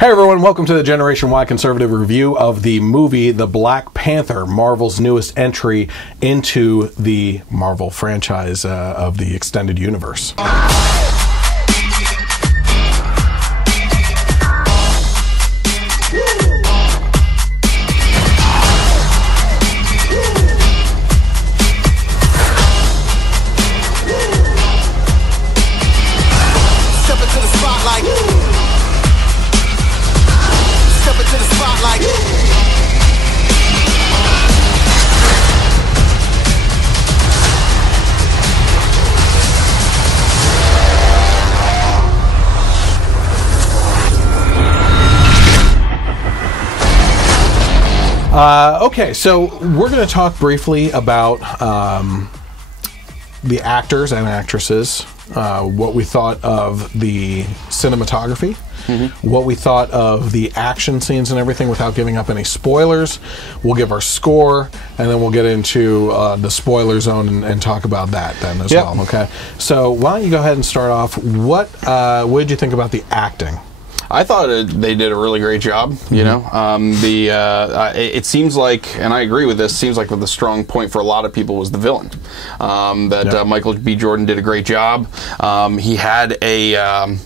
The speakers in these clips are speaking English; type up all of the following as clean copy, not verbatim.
Hey everyone, welcome to the Generation Y Conservative review of the movie The Black Panther, Marvel's newest entry into the Marvel franchise of the extended universe. Okay, so we're going to talk briefly about the actors and actresses, what we thought of the cinematography, what we thought of the action scenes and everything without giving up any spoilers. We'll give our score, and then we'll get into the spoiler zone and talk about that then as well, okay? So why don't you go ahead and start off. What did you think about the acting? I thought they did a really great job. You know, it seems like, and I agree with this. Seems like the strong point for a lot of people was the villain. Michael B. Jordan did a great job. He had a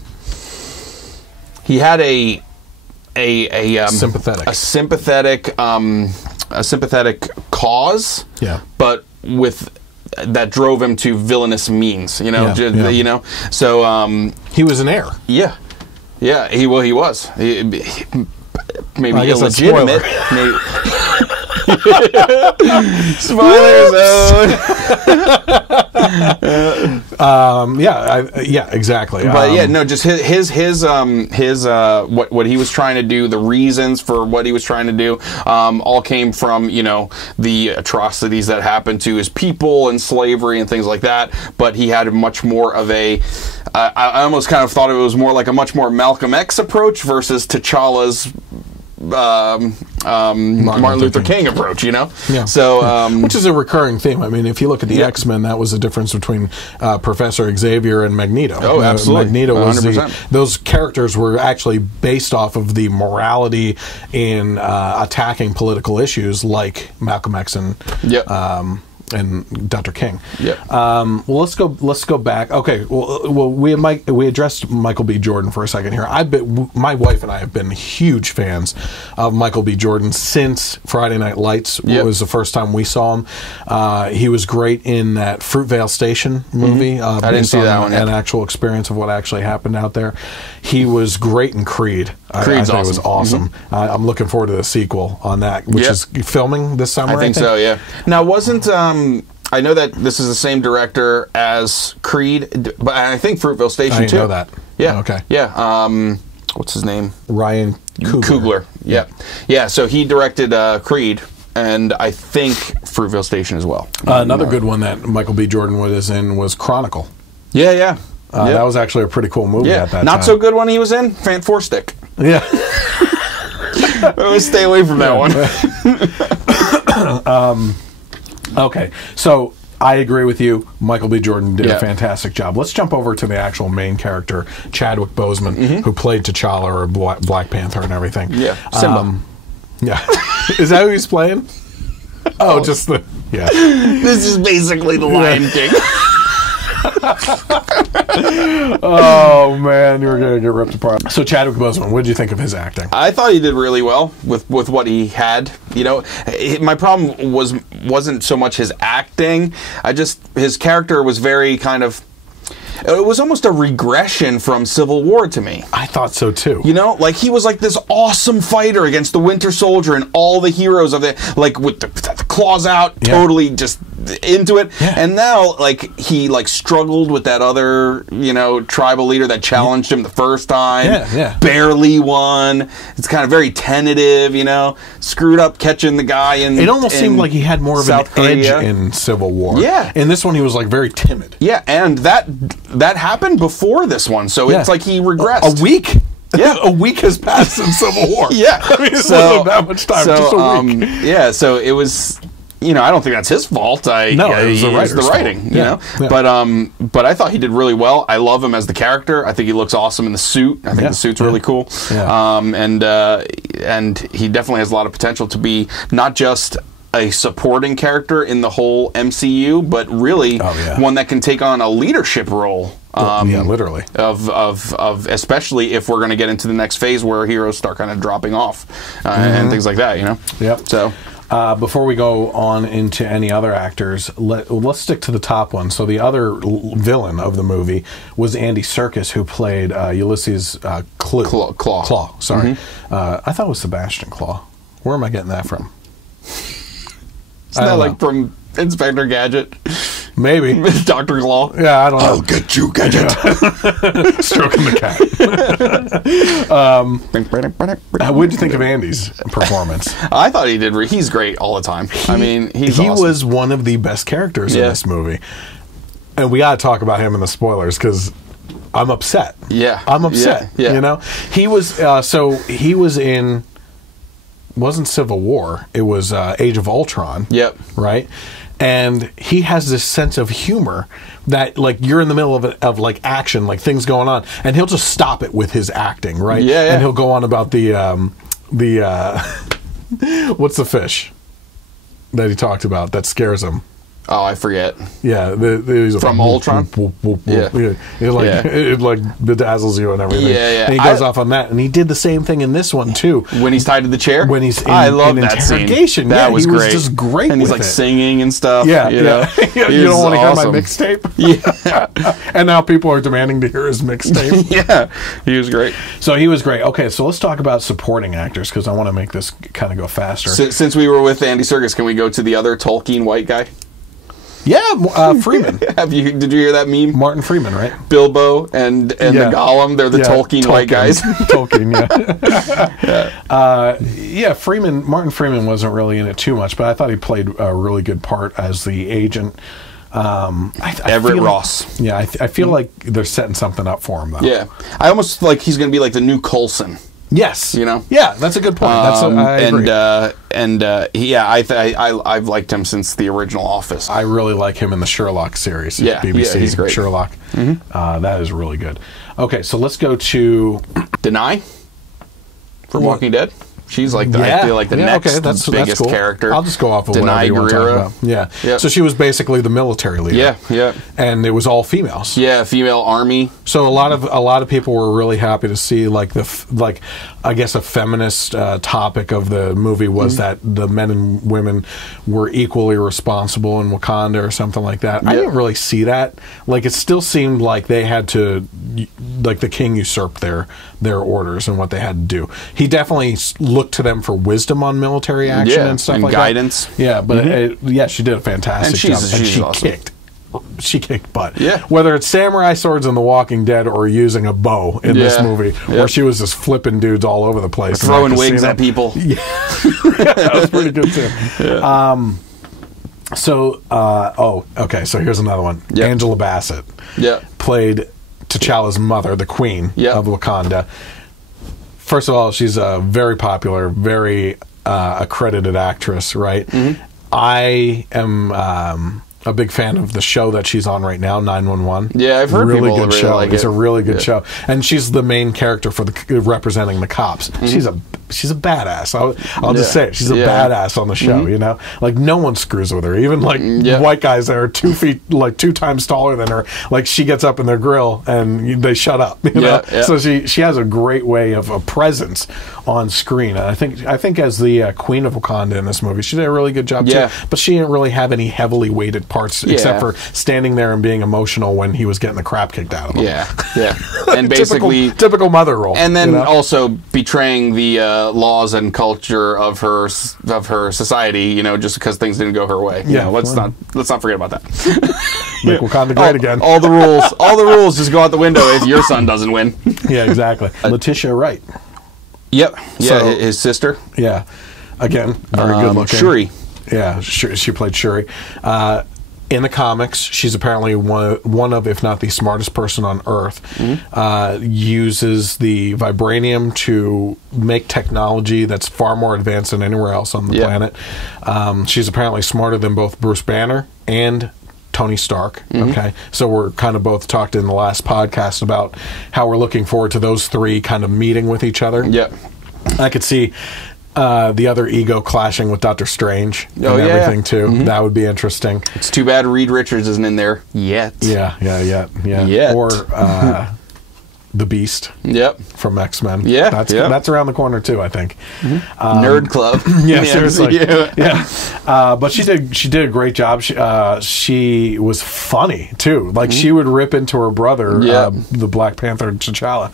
sympathetic cause. Yeah, but with that drove him to villainous means. You know, you know. So he was an heir. Yeah. Yeah, he was. Maybe illegitimate. Spoiler zone. Yeah, exactly. But yeah, no, just his what he was trying to do, the reasons for what he was trying to do, all came from, you know, the atrocities that happened to his people and slavery and things like that. But he had much more of a I almost kind of thought it was more like a much more Malcolm X approach versus T'Challa's Martin Luther King approach, you know? Yeah. So, which is a recurring theme. I mean, if you look at the X-Men, that was the difference between Professor Xavier and Magneto. Oh, absolutely. Magneto was those characters were actually based off of the morality in attacking political issues like Malcolm X and Dr. King. Yeah. Well, let's go back. Okay. Well, we addressed Michael B. Jordan for a second here. My wife and I have been huge fans of Michael B. Jordan since Friday Night Lights. It was the first time we saw him. He was great in that Fruitvale Station movie. I didn't see that one yet. An actual experience of what actually happened out there. He was great in Creed. Creed's awesome. It was awesome. I'm looking forward to the sequel on that, which is filming this summer. I think so. Yeah. Now, wasn't I know that this is the same director as Creed, but I think Fruitvale Station too. I know that. Yeah. Okay. Yeah. What's his name? Ryan Coogler. Yeah. Yeah. So he directed Creed, and I think Fruitvale Station as well. Another good one that Michael B. Jordan was in was Chronicle. Yeah. Yeah. That was actually a pretty cool movie at that time. Not so good one he was in Fant Four Stick. Yeah. Let's stay away from that one. Okay, so I agree with you. Michael B. Jordan did a fantastic job. Let's jump over to the actual main character, Chadwick Boseman, who played T'Challa or Black Panther and everything. Yeah, Simba. Is that who he's playing? Oh, just the This is basically the Lion King. Oh man, you're gonna get ripped apart. So Chadwick Boseman, what did you think of his acting? I thought he did really well with what he had. You know, my problem wasn't so much his acting. His character was very kind of. It was almost a regression from Civil War to me. I thought so too. You know, like he was like this awesome fighter against the Winter Soldier and all the heroes of it, like with the claws out, totally just into it. Yeah. And now, like he struggled with that other, you know, tribal leader that challenged him the first time. Barely won. It's kind of very tentative, you know. Screwed up catching the guy in. It almost seemed like he had more of an edge in Civil War. Yeah. In this one, he was like very timid. Yeah, and that happened before this one, so it's like he regressed. A week? Yeah. A week has passed in Civil War. Yeah. I mean, it wasn't that much time, just a week. Yeah, so it was you know, I don't think that's his fault. It was the writing, you know. Yeah. But I thought he did really well. I love him as the character. I think he looks awesome in the suit. I think the suit's really cool. Yeah. And he definitely has a lot of potential to be not just a supporting character in the whole MCU, but really one that can take on a leadership role. Literally. Of especially if we're going to get into the next phase where heroes start kind of dropping off and things like that, you know? Yep. So, before we go on into any other actors, let's stick to the top one. So the other villain of the movie was Andy Serkis, who played Ulysses Claw. Sorry. I thought it was Sebastian Claw. Where am I getting that from? Isn't that like from Inspector Gadget? Maybe. Dr. Claw? Yeah, I don't know. I'll get you, Gadget. Stroking the cat. What did you think of Andy's performance? I thought he did. He's great all the time. He was one of the best characters in this movie. And we got to talk about him in the spoilers because I'm upset. Yeah. I'm upset. You know? He was, he was in... wasn't Civil War. It was Age of Ultron. Yep. Right? And he has this sense of humor that, like, you're in the middle of like action, like things going on, and he'll just stop it with his acting, right? Yeah. And he'll go on about the what's the fish that he talked about that scares him? Oh, I forget. Yeah, from Ultron. It like bedazzles you and everything. Yeah. And he goes off on that, and he did the same thing in this one too. When he's tied to the chair. When he's I love that interrogation. Scene. That was he great. was just great. And he's with like it. singing and stuff. Yeah, you know? You don't want to hear my awesome. mixtape. Yeah. And now people are demanding to hear his mixtape. Yeah, he was great. So he was great. Okay, so let's talk about supporting actors because I want to make this kind of go faster. Since we were with Andy Serkis, can we go to the other Tolkien white guy? Yeah, Freeman. Did you hear that meme? Martin Freeman, right? Bilbo and the Gollum, they're the Tolkien white guys. Tolkien, Freeman. Martin Freeman wasn't really in it too much, but I thought he played a really good part as the agent. Everett Ross. I feel like they're setting something up for him, though. Yeah. I almost feel like he's going to be like the new Coulson. Yes, you know. Yeah, that's a good point. I agree. I've liked him since the original Office. I really like him in the Sherlock series. BBC, he's great. Sherlock. That is really good. Okay, so let's go to Denai from Walking Dead. She's like I feel like the next biggest cool. character. I'll just go off of whatever you want to talk about. Yeah. So she was basically the military leader. Yeah. And it was all females. Yeah, female army. So a lot of people were really happy to see I guess a feminist topic of the movie was that the men and women were equally responsible in Wakanda or something like that. I didn't really see that. Like it still seemed like they had to, like the king usurped their orders and what they had to do. He definitely looked to them for wisdom on military action and stuff and like guidance. That. Yeah, but she did a fantastic job. And she awesome. She kicked butt. Yeah. Whether it's samurai swords in The Walking Dead or using a bow in this movie, where she was just flipping dudes all over the place, throwing wigs at people. Yeah, that was pretty good too. Yeah. So here's another one. Yep. Angela Bassett. Played T'Challa's mother, the queen of Wakanda. First of all, she's a very popular, very accredited actress, right? I am a big fan of the show that she's on right now, 911. Yeah, I've heard really people good really show. like It's a really good show, and she's the main character for representing the cops. She's a badass. I'll just say it. She's a badass on the show. You know, like no one screws with her. Even like white guys that are 2 feet, like 2 times taller than her. Like she gets up in their grill and they shut up. You know? So she has a great way of a presence on screen. And I think as the Queen of Wakanda in this movie, she did a really good job too. But she didn't really have any heavily weighted parts except for standing there and being emotional when he was getting the crap kicked out of him. And basically typical mother role. And then also betraying the laws and culture of her society, you know, just because things didn't go her way. You know, let's not forget about that. Make Wakanda great again. All the rules just go out the window if your son doesn't win. Yeah, exactly. Letitia Wright. Yep. Yeah, so, his sister. Yeah. Again, very good looking. Shuri. Yeah, she played Shuri. in the comics, she's apparently one of, if not the smartest person on Earth. Uses the vibranium to make technology that's far more advanced than anywhere else on the planet. She's apparently smarter than both Bruce Banner and Tony Stark. Okay, so we're kind of both talked in the last podcast about how we're looking forward to those three kind of meeting with each other. I could see the other ego clashing with Doctor Strange and everything too. That would be interesting. It's too bad Reed Richards isn't in there yet. Yet. Or the Beast. From X-Men. That's around the corner too, I think. Nerd Club. Seriously. But she did a great job. She was funny too. Like she would rip into her brother, the Black Panther T'Challa,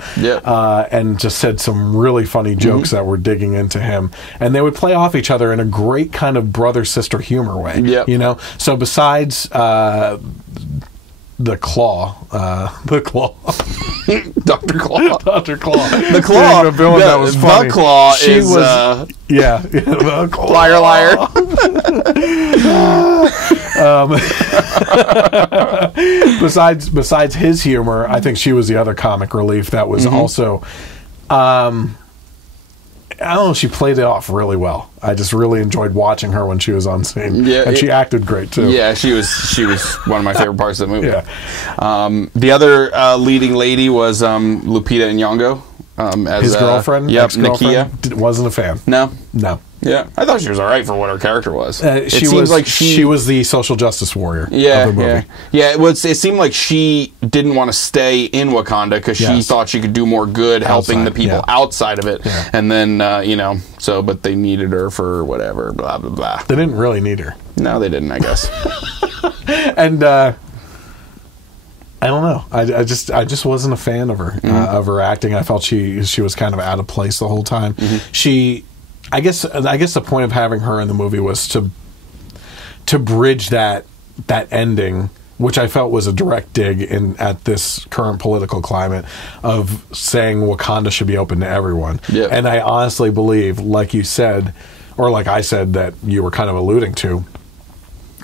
and just said some really funny jokes that were digging into him. And they would play off each other in a great kind of brother-sister humor way. You know? So besides the Claw. Dr. Claw. Dr. Claw. The Claw. The villain that was funny. The Claw she is... the Claw. Liar. Besides his humor, I think she was the other comic relief that was also... I don't know, she played it off really well. I just really enjoyed watching her when she was on scene. And she acted great too. Yeah, she was one of my favorite parts of the movie. The other leading lady was Lupita Nyong'o. As his girlfriend? Nakia. Wasn't a fan. No? No. Yeah, I thought she was all right for what her character was. She was the social justice warrior of the movie. It seemed like she didn't want to stay in Wakanda because she thought she could do more good helping the people outside of it. And then, but they needed her for whatever, blah, blah, blah. They didn't really need her. No, they didn't, I guess. And, I don't know. I just wasn't a fan of her, of her acting. I felt she was kind of out of place the whole time. I guess the point of having her in the movie was to bridge that ending, which I felt was a direct dig at this current political climate of saying Wakanda should be open to everyone. And I honestly believe, like you said, or like I said that you were kind of alluding to,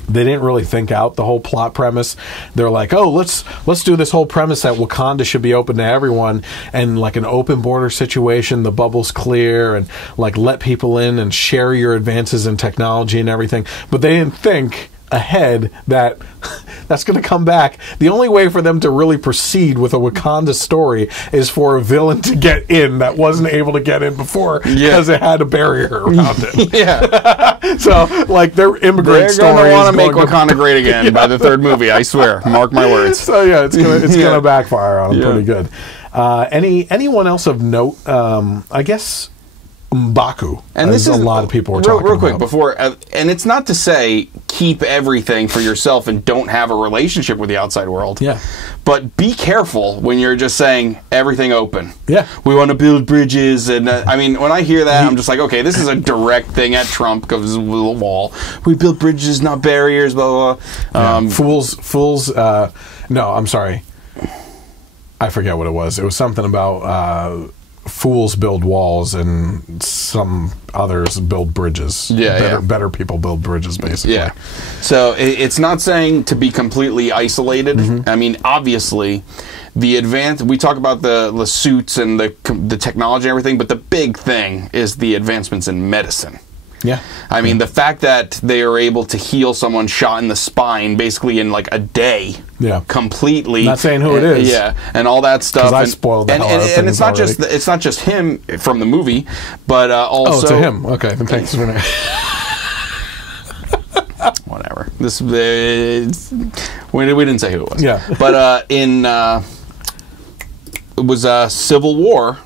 they didn't really think out the whole plot premise. They're like, oh, let's do this whole premise that Wakanda should be open to everyone, and like an open border situation, the bubble's clear, and like let people in and share your advances in technology and everything. But they didn't think ahead that that's going to come back. The only way for them to really proceed with a Wakanda story is for a villain to get in that wasn't able to get in before because it had a barrier around it. So, like, their immigrant story is going to want to make Wakanda great again by the third movie, I swear. Mark my words. So, it's gonna backfire on them pretty good. Anyone else of note? I guess M'Baku. And this is a lot of people were talking real quick about. before, and it's not to say keep everything for yourself and don't have a relationship with the outside world. But be careful when you're just saying everything open. We want to build bridges, and I mean, when I hear that, I'm just like, okay, this is a direct thing at Trump because of the wall. We build bridges, not barriers. Blah blah. Blah. Fools. No, I'm sorry. I forget what it was. It was something about. Fools build walls and some others build bridges. Better people build bridges, basically. So it's not saying to be completely isolated. I mean, obviously, we talk about the suits and the technology and everything, but the big thing is the advancements in medicine. I mean, the fact that they are able to heal someone shot in the spine basically in like a day. Completely. Not saying who it is. And all that stuff. I spoiled the hell out of and it's not just it's not just him from the movie, but also. Oh, to him. Okay, then thanks for whatever. We didn't say who it was. But it was Civil War.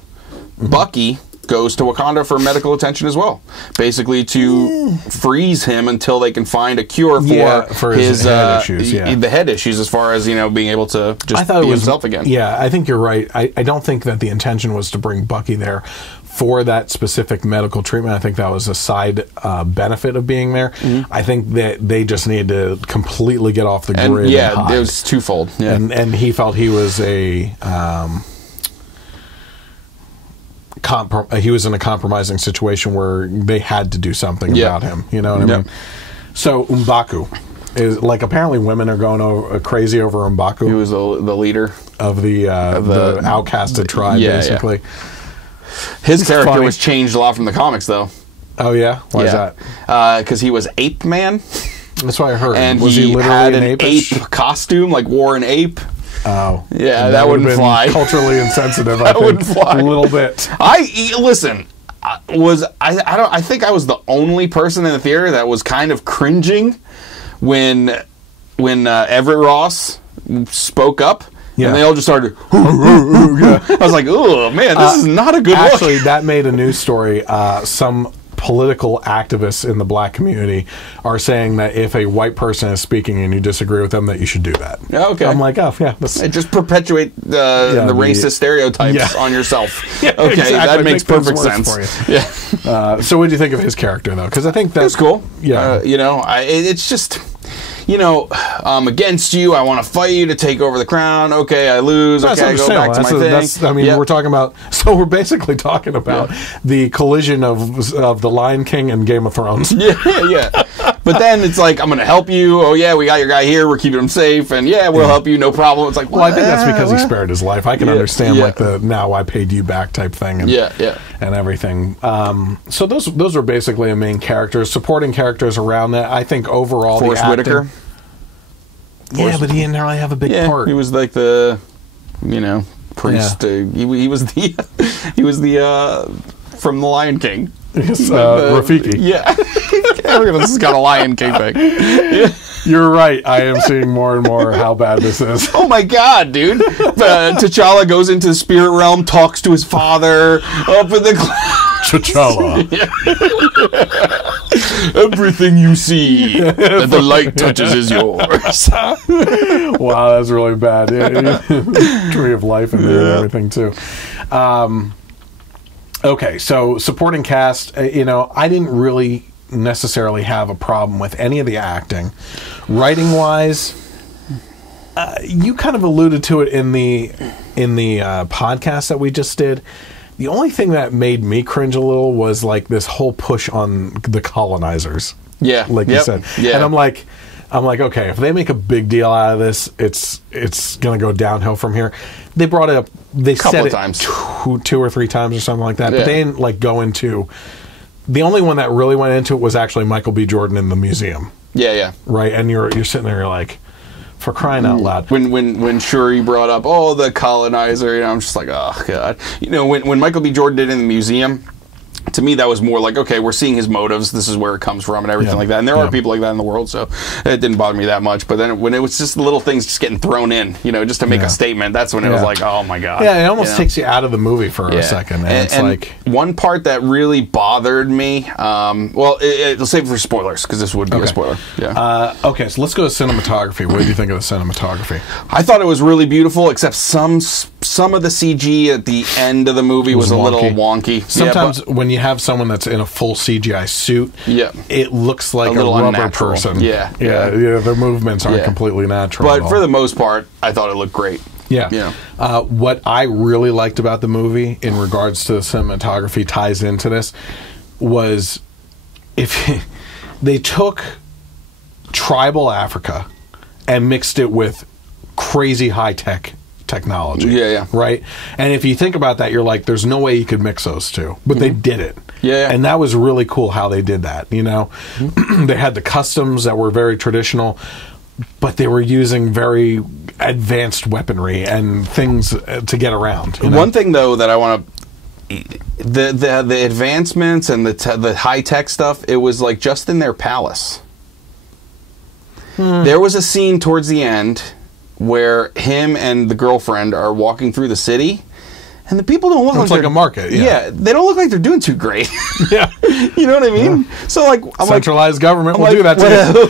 Bucky goes to Wakanda for medical attention as well, basically to freeze him until they can find a cure for his head issues. The head issues, as far as being able to just be himself again. I think you're right. I don't think that the intention was to bring Bucky there for that specific medical treatment. I think that was a side benefit of being there. I think that they just needed to completely get off the grid. And it was twofold. And he felt he was he was in a compromising situation where they had to do something about him. You know what I mean? So M'Baku. is like apparently women are going crazy over M'Baku. He was the leader of the outcasted tribe, basically. His character was changed a lot from the comics, though. Oh yeah, why is that? Because he was Ape Man. That's what I heard. And was he literally had an ape costume, like wore an ape. Oh yeah, that wouldn't fly. Culturally insensitive. I think wouldn't fly a little bit. Listen. I think I was the only person in the theater that was kind of cringing when Everett Ross spoke up. Yeah. And they all just started. I was like, "Oh man, this is not a good look." Actually, that made a news story. Some political activists in the black community are saying that if a white person is speaking and you disagree with them, that you should do that. Okay. I'm like, oh yeah, just perpetuate the racist stereotypes on yourself. Okay, exactly. that makes perfect sense. For you. Yeah. So, what do you think of his character, though? Because I think that's cool. Yeah. It's just. I'm against you. I want to fight you to take over the crown. Okay, I lose. Okay, I go back to my thing. We're talking about. So we're basically talking about the collision of the Lion King and Game of Thrones. Yeah. But then it's like, I'm going to help you. Oh yeah, we got your guy here. We're keeping him safe, and we'll help you. No problem. It's like, well, I think that's because he spared his life. I can understand like the now I paid you back type thing. And, and everything. So those are basically the main characters, supporting characters around that. I think overall, Forrest Whitaker. Yeah, but he didn't really have a big part. He was like the, priest. He was the from the Lion King. Rafiki. Yeah. This has got a Lion King thing. Yeah. You're right. I am seeing more and more how bad this is. Oh my god, dude. T'Challa goes into the spirit realm, talks to his father up in the T'Challa. Everything you see that the light touches is yours. Wow, that's really bad. Tree of life in there and everything too. Okay, so supporting cast, I didn't really necessarily have a problem with any of the acting. Writing wise, you kind of alluded to it in the podcast that we just did. The only thing that made me cringe a little was like this whole push on the colonizers. Yeah, like you said. Yeah. And I'm like, okay, if they make a big deal out of this, it's going to go downhill from here. They brought it up. They said it times. Two or three times or something like that. Yeah. But they didn't like go into. The only one that really went into it was actually Michael B. Jordan in the museum. Yeah. Right, and you're sitting there, you're like, for crying out loud. When Shuri brought up, the colonizer, I'm just like, oh god. When Michael B. Jordan did it in the museum, to me that was more like, okay, we're seeing his motives, this is where it comes from and everything like that. And there are people like that in the world, so it didn't bother me that much. But then when it was just little things just getting thrown in, just to make a statement, that's when it was like, oh my god. Yeah, it almost takes you out of the movie for a second. And it's like one part that really bothered me, it'll save it for spoilers, because this would be a spoiler. Yeah. Okay, so let's go to cinematography. What did you think of the cinematography? I thought it was really beautiful, except some of the CG at the end of the movie was a little wonky. Sometimes when you have someone that's in a full CGI suit, it looks like a rubber unnatural person. Yeah, their movements aren't completely natural. But for the most part, I thought it looked great. Yeah. What I really liked about the movie in regards to the cinematography ties into this was if they took tribal Africa and mixed it with crazy high-tech technology. Right? And if you think about that, you're like, there's no way you could mix those two. But they did it. And that was really cool how they did that, They had the customs that were very traditional, but they were using very advanced weaponry and things to get around. One thing, though, that I want to... The advancements and the high-tech stuff, it was like just in their palace. There was a scene towards the end where him and the girlfriend are walking through the city, and the people don't look like a market. Yeah, they don't look like they're doing too great. You know what I mean? So I'm centralized government will do that to you.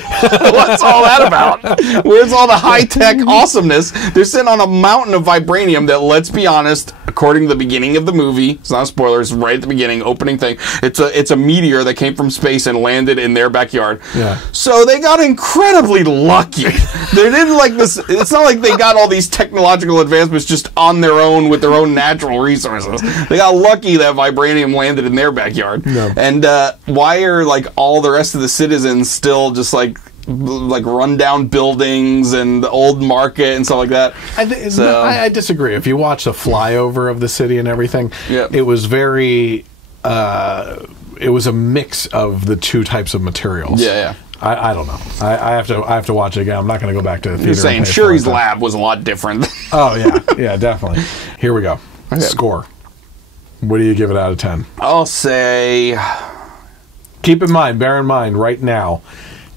What's all that about? Where's all the high tech awesomeness? They're sitting on a mountain of vibranium that, let's be honest, according to the beginning of the movie, it's not a spoiler, it's right at the beginning, opening thing. It's a meteor that came from space and landed in their backyard. So they got incredibly lucky. They didn't like this. It's not like they got all these technological advancements just on their own with their own natural resources. They got lucky that vibranium landed in their backyard. And why are like all the rest of the citizens still just like like rundown buildings and the old market and stuff like that. I disagree. If you watch the flyover of the city and everything, it was very. It was a mix of the two types of materials. Yeah. I don't know. I have to watch it again. I'm not going to go back to the theater. You're saying Shuri's lab was a lot different. Oh yeah, definitely. Here we go. Okay. Score. What do you give it out of 10? I'll say. Keep in mind, bear in mind, right now,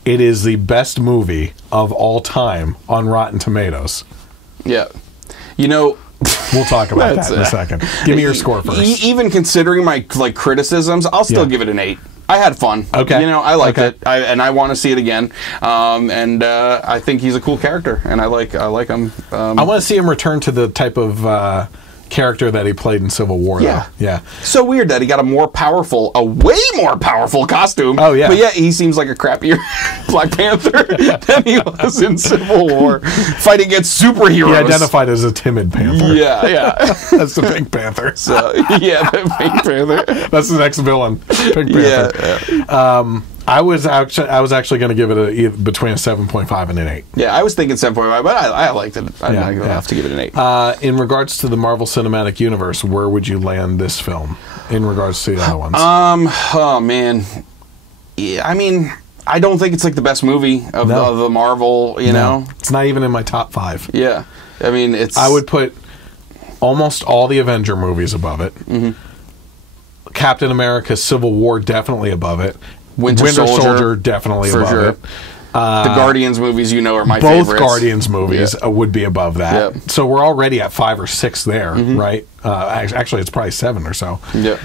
it is the best movie of all time on Rotten Tomatoes. Yeah, you know. We'll talk about that in a second. Give me your score first. Even considering my criticisms, I'll still give it an 8. I had fun. Okay. You know, I liked it, and I want to see it again. And I think he's a cool character, and I like him. I want to see him return to the type of character that he played in Civil War. Yeah, though. Yeah. So weird that he got a way more powerful costume. Oh yeah. But yet he seems like a crappier Black Panther than he was in Civil War, fighting against superheroes. He identified as a timid panther. Yeah. That's the Pink Panther. So yeah, the Pink Panther. That's the next villain. Pink Panther. Yeah. I was actually going to give it between a 7.5 and an 8. Yeah, I was thinking 7.5, but I liked it. I'm not going to have to give it an 8. In regards to the Marvel Cinematic Universe, where would you land this film in regards to the other ones? Oh man, yeah, I mean, I don't think it's like the best movie of the Marvel. You know, it's not even in my top 5. Yeah, I mean, I would put almost all the Avenger movies above it. Mm-hmm. Captain America: Civil War definitely above it. Winter Soldier definitely above it. The Guardians movies, are my favorites. Both Guardians movies would be above that. Yep. So we're already at 5 or 6 there, right? Actually, it's probably 7 or so. Yeah.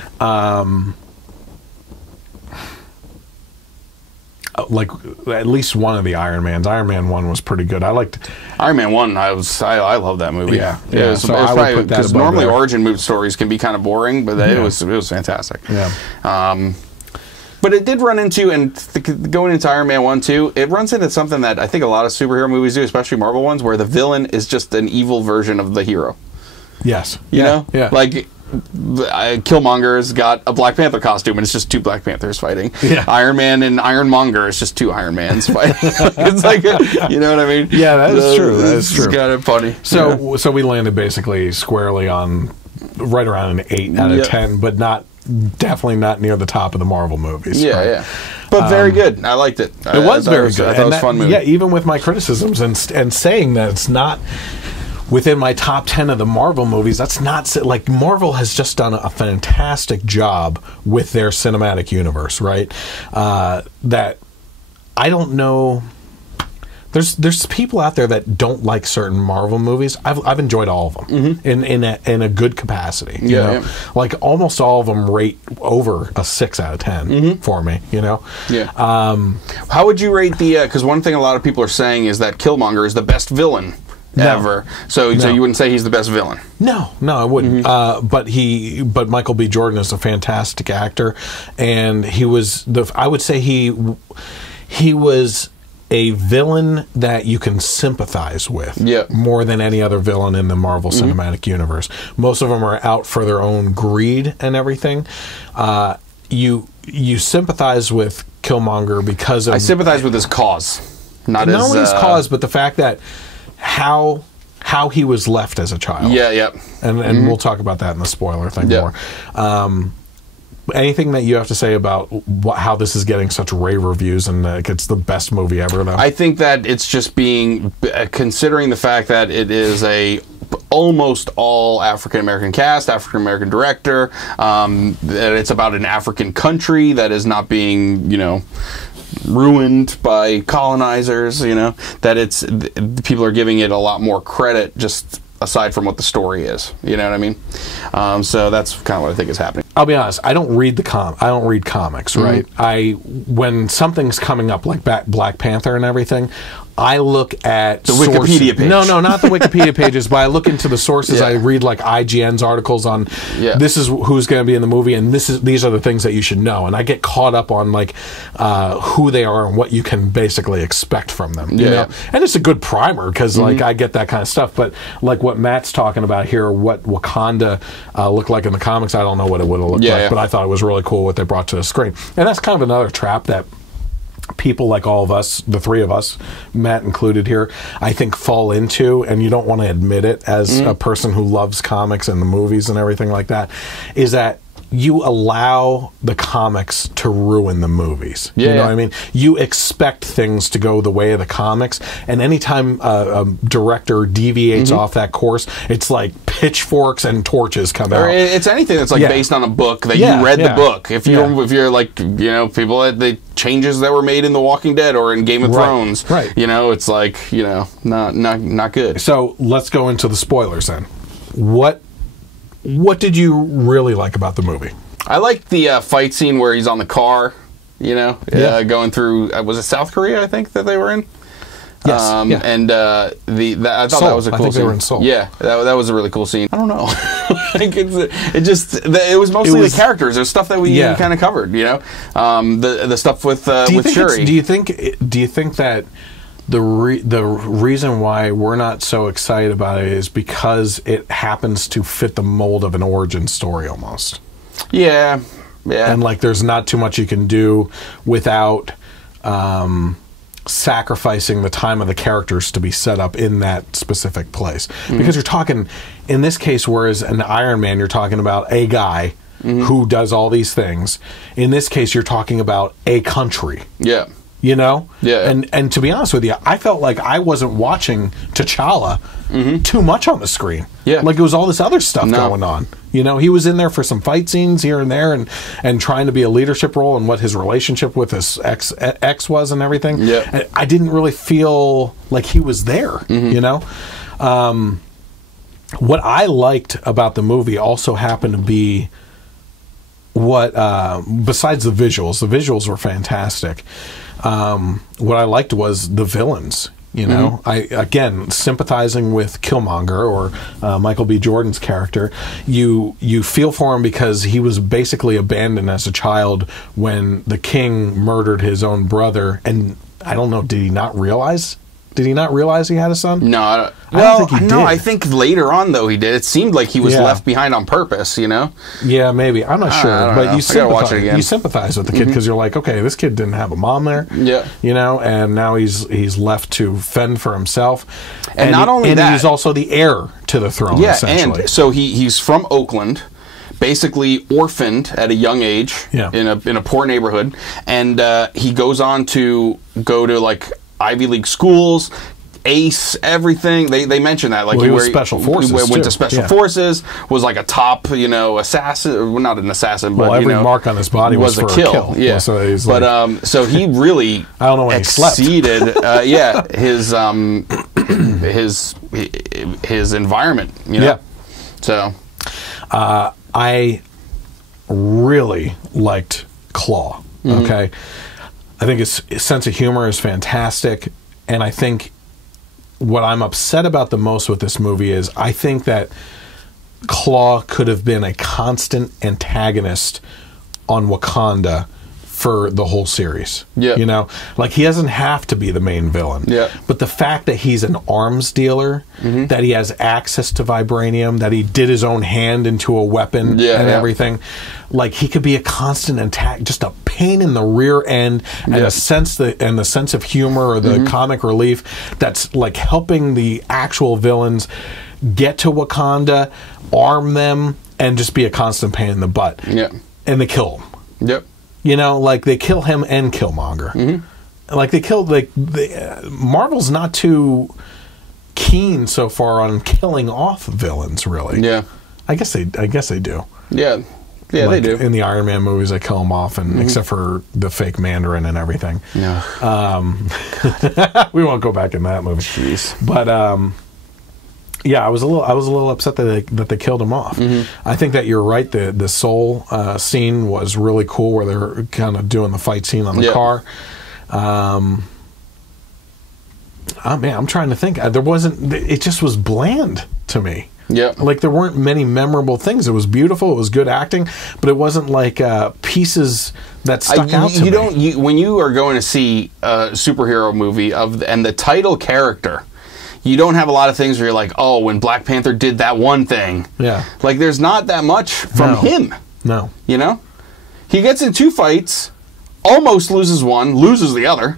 Like at least one of the Iron Mans. Iron Man 1 was pretty good. I liked Iron Man 1. I love that movie. Yeah. It was probably because normally origin stories can be kind of boring, but it was fantastic. Yeah. But it did run into, and going into Iron Man 1 too, it runs into something that I think a lot of superhero movies do, especially Marvel ones, where the villain is just an evil version of the hero. Yes. You know? Yeah. Like, Killmonger's got a Black Panther costume, and it's just 2 Black Panthers fighting. Yeah. Iron Man and Ironmonger is just 2 Ironmans fighting. It's like, you know what I mean? Yeah, that is true. That is true. It's kind of funny. So we landed basically squarely on right around an 8 out of 10, but definitely not near the top of the Marvel movies. Yeah, right? yeah. But very good. I liked it. It was very good. I thought it was a fun movie. Yeah, even with my criticisms and saying that it's not within my top 10 of the Marvel movies, that's not like Marvel has just done a fantastic job with their cinematic universe, right? That I don't know. There's people out there that don't like certain Marvel movies. I've enjoyed all of them in a good capacity. You know? Yeah. Like almost all of them rate over a 6 out of 10 for me. You know. Yeah. How would you rate the? Because one thing a lot of people are saying is that Killmonger is the best villain ever. So you wouldn't say he's the best villain? No, I wouldn't. But Michael B. Jordan is a fantastic actor, and he was I would say he was a villain that you can sympathize with more than any other villain in the Marvel Cinematic Universe. Most of them are out for their own greed and everything. You sympathize with Killmonger because of... I sympathize with his cause. Not his cause, but the fact that how he was left as a child. Yeah. And we'll talk about that in the spoiler thing more. Anything that you have to say about how this is getting such rave reviews and it's the best movie ever, though? I think that it's just considering the fact that it is almost all African American cast, African American director. That it's about an African country that is not being, ruined by colonizers. That people are giving it a lot more credit just aside from what the story is. You know what I mean? So that's kind of what I think is happening. I'll be honest. I don't read I don't read comics, right? When something's coming up like Black Panther and everything, I look at the Wikipedia page. No, not the Wikipedia pages, but I look into the sources. I read like IGN's articles on this is who's going to be in the movie, and these are the things that you should know. And I get caught up on like who they are and what you can basically expect from them. You know? And it's a good primer because like I get that kind of stuff. But like what Matt's talking about here, what Wakanda looked like in the comics, I don't know what it would have looked like. But I thought it was really cool what they brought to the screen. And that's kind of another trap that people like all of us, the three of us, Matt included here, I think fall into, and you don't want to admit it as a person who loves comics and the movies and everything like that, is that you allow the comics to ruin the movies. Yeah, you know what I mean? You expect things to go the way of the comics, and anytime a director deviates off that course, it's like pitchforks and torches come out. Or it's anything that's like based on a book that you read the book. If you're like, you know, people that the changes that were made in The Walking Dead or in Game of Thrones, you know, it's like, you know, not good. So let's go into the spoilers then. What did you really like about the movie? I liked the fight scene where he's on the car, you know, going through, was it South Korea, I think, that they were in? Yes. And I thought Seoul. that was a cool I think scene. they were in Seoul. Yeah, that was a really cool scene. I don't know. It was mostly the characters. There's stuff that we kind of covered, you know? The stuff with Shuri. Do you think that the reason why we're not so excited about it is because it happens to fit the mold of an origin story almost? Yeah. And like there's not too much you can do without sacrificing the time of the characters to be set up in that specific place. Because you're talking, in this case, whereas an Iron Man, you're talking about a guy who does all these things. In this case, you're talking about a country. Yeah. You know? Yeah. And to be honest with you, I felt like I wasn't watching T'Challa too much on the screen. Yeah. Like it was all this other stuff going on. You know, he was in there for some fight scenes here and there and trying to be a leadership role and what his relationship with his ex was and everything. Yeah. And I didn't really feel like he was there, you know? What I liked about the movie also happened to be what, besides the visuals were fantastic. What I liked was the villains. You know, again sympathizing with Killmonger or Michael B. Jordan's character. You feel for him because he was basically abandoned as a child when the king murdered his own brother. And I don't know, did he not realize? Did he not realize he had a son? No, I don't think he did. I think later on though he did. It seemed like he was left behind on purpose. You know? Yeah, maybe. I'm not sure, I don't but know. you sympathize with the kid because you're like, okay, this kid didn't have a mom there. Yeah, you know, and now he's left to fend for himself. And not only that, he's also the heir to the throne. Yeah, essentially. and so he's from Oakland. Basically orphaned at a young age in a poor neighborhood, and he goes on to go to like Ivy League schools, ace everything. They mention that like he was special forces. He went to special forces, was like a top assassin. Well, not an assassin, but every mark on his body was for a kill. Yeah, so he's but so he really I don't know when exceeded his environment. You know? So. I really liked Claw. Okay, I think his sense of humor is fantastic, and I think what I'm upset about the most with this movie is I think that Claw could have been a constant antagonist on Wakanda for the whole series. Yeah. You know, like he doesn't have to be the main villain. Yeah. But the fact that he's an arms dealer, that he has access to vibranium, that he did his own hand into a weapon and everything, like he could be a constant attack, just a pain in the rear end, and the sense of humor or the comic relief that's like helping the actual villains get to Wakanda, arm them, and just be a constant pain in the butt. Yeah. And they kill him. Yep. You know, like they kill him and Killmonger. Like they kill Marvel's not too keen so far on killing off villains, really. Yeah. I guess they do. Yeah. Yeah, like they do. In the Iron Man movies, they kill them off, and except for the fake Mandarin and everything. No. We won't go back in that movie. Jeez. But yeah, I was a little upset that they killed him off. I think that you're right. The Soul scene was really cool, where they're kind of doing the fight scene on the car. Oh man, I'm trying to think. There wasn't. It just was bland to me. Yeah, like there weren't many memorable things. It was beautiful. It was good acting, but it wasn't like pieces that stuck out to me. When you are going to see a superhero movie and the title character, you don't have a lot of things where you're like, oh, when Black Panther did that one thing. Yeah, like there's not that much from him. No, you know, he gets in 2 fights. almost loses one, loses the other,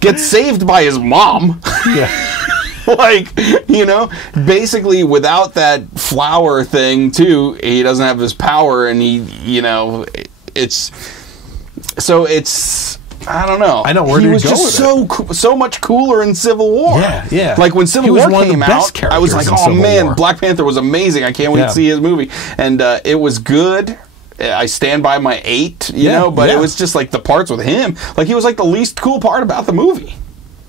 gets saved by his mom. Yeah. Like, you know, basically without that flower thing too, he doesn't have his power, and he, you know, it's I don't know. I know where he do you was go just with so much cooler in Civil War. Yeah, yeah. Like when Civil War came out, I was like, oh man, Black Panther was amazing. I can't wait to see his movie, and it was good. I stand by my 8, you know, but it was just like the parts with him. Like he was like the least cool part about the movie.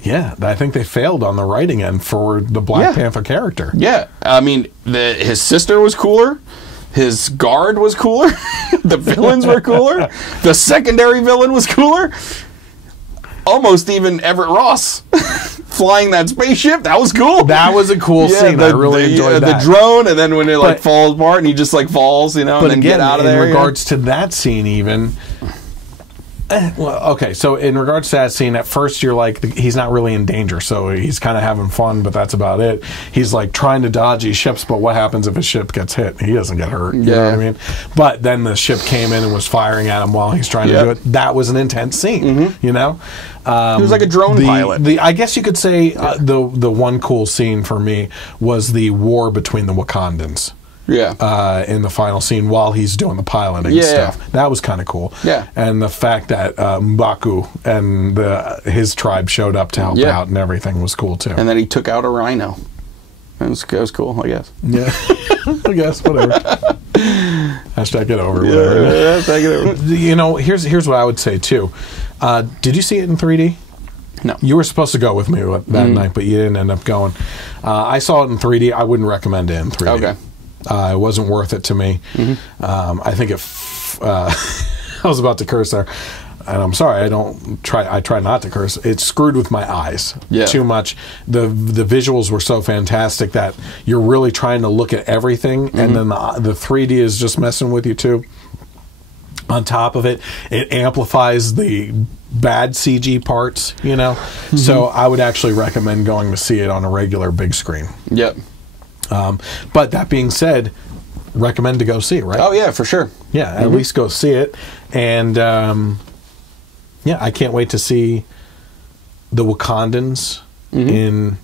Yeah, I think they failed on the writing end for the Black Panther character. Yeah, I mean, his sister was cooler. His guard was cooler. The villains were cooler. The secondary villain was cooler. Almost even Everett Ross flying that spaceship. That was cool. That was a cool scene. I really enjoyed that. The drone, and then when it like falls apart and he just like falls, you know, and then get out of there. In regards to that scene, even. Well, okay, so in regards to that scene, at first you're like, he's not really in danger, so he's kind of having fun, but that's about it. He's like trying to dodge these ships, but what happens if his ship gets hit? He doesn't get hurt, you know what I mean? But then the ship came in and was firing at him while he's trying to do it. That was an intense scene, you know? He was like a drone pilot. I guess you could say the one cool scene for me was the war between the Wakandans. Yeah. In the final scene while he's doing the piloting stuff. That was kind of cool. Yeah. And the fact that M'Baku and his tribe showed up to help out and everything was cool too. And then he took out a rhino. It was cool, I guess. Yeah. I guess, whatever. Hashtag get over it, whatever. Hashtag get over it. You know, here's what I would say too. Did you see it in 3D? No. You were supposed to go with me that night, but you didn't end up going. I saw it in 3D. I wouldn't recommend it in 3D. Okay. It wasn't worth it to me. I think I was about to curse there, and I'm sorry. I try not to curse. It screwed with my eyes too much. The visuals were so fantastic that you're really trying to look at everything, and then the 3D is just messing with you too. On top of it, it amplifies the bad CG parts, you know. So I would actually recommend going to see it on a regular big screen. Yep. But that being said, recommend to go see it, right? Oh yeah, for sure. Yeah, at least go see it. And yeah, I can't wait to see the Wakandans in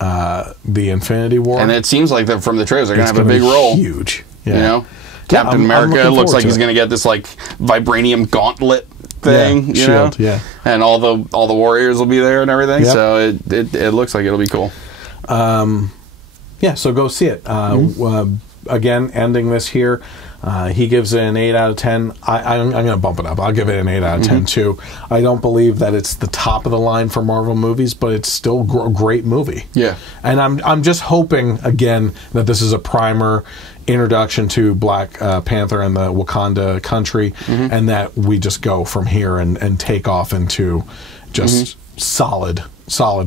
the Infinity War. And it seems like that from the trailers they're going to have a big role. Huge. Yeah. You know? Captain America looks like he's going to get this like vibranium gauntlet thing, you know? Yeah. And all the warriors will be there and everything. Yep. So it looks like it'll be cool. Yeah, so go see it. Again, ending this here, he gives it an 8 out of 10. I'm going to bump it up. I'll give it an 8 out of 10 too. I don't believe that it's the top of the line for Marvel movies, but it's still a great movie. Yeah. And I'm just hoping, again, that this is a primer introduction to Black Panther and the Wakanda country, and that we just go from here and take off into just solid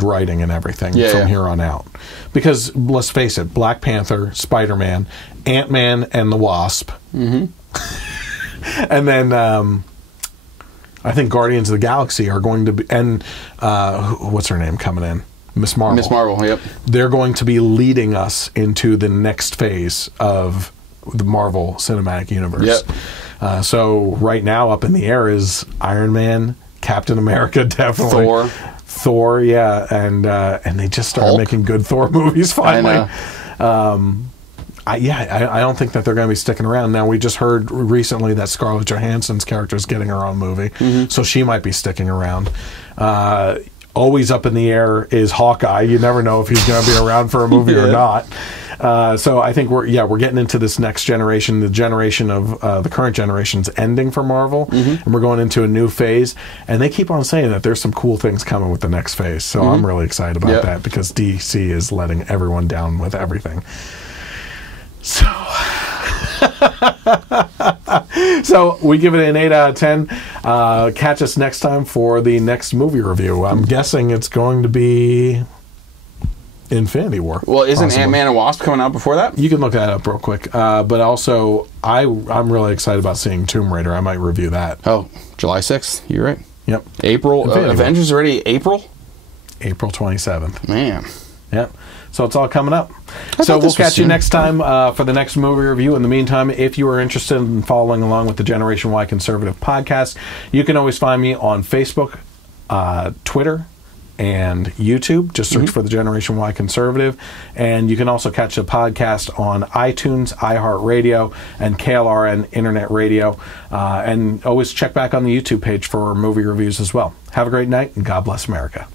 writing and everything from here on out. Because let's face it, Black Panther, Spider-Man, Ant-Man and the Wasp, and then I think Guardians of the Galaxy are going to be, and what's her name coming in? Miss Marvel. Miss Marvel, yep. They're going to be leading us into the next phase of the Marvel Cinematic Universe. Yep. So right now up in the air is Iron Man, Captain America, definitely. Thor, yeah, and they just started making good Thor movies finally. I don't think that they're going to be sticking around. Now, we just heard recently that Scarlett Johansson's character is getting her own movie, so she might be sticking around. Always up in the air is Hawkeye. You never know if he's going to be around for a movie or not. So I think we're getting into this next generation. The generation of the current generation's ending for Marvel, and we're going into a new phase. And they keep on saying that there's some cool things coming with the next phase. So I'm really excited about that because DC is letting everyone down with everything. So, so we give it an 8 out of 10. Catch us next time for the next movie review. I'm guessing it's going to be Infinity War. Well, isn't Ant-Man and Wasp coming out before that? You can look that up real quick. But also, I'm really excited about seeing Tomb Raider. I might review that. Oh, July 6th. You're right. Yep. April. Avengers already April? April 27th. Man. Yep. So it's all coming up. I So thought we'll this was catch you soon. next time for the next movie review. In the meantime, if you are interested in following along with the Generation Y Conservative podcast, you can always find me on Facebook, Twitter, and YouTube. Just search for the Generation Y Conservative. And you can also catch the podcast on iTunes, iHeartRadio, and KLRN Internet Radio. And always check back on the YouTube page for movie reviews as well. Have a great night, and God bless America.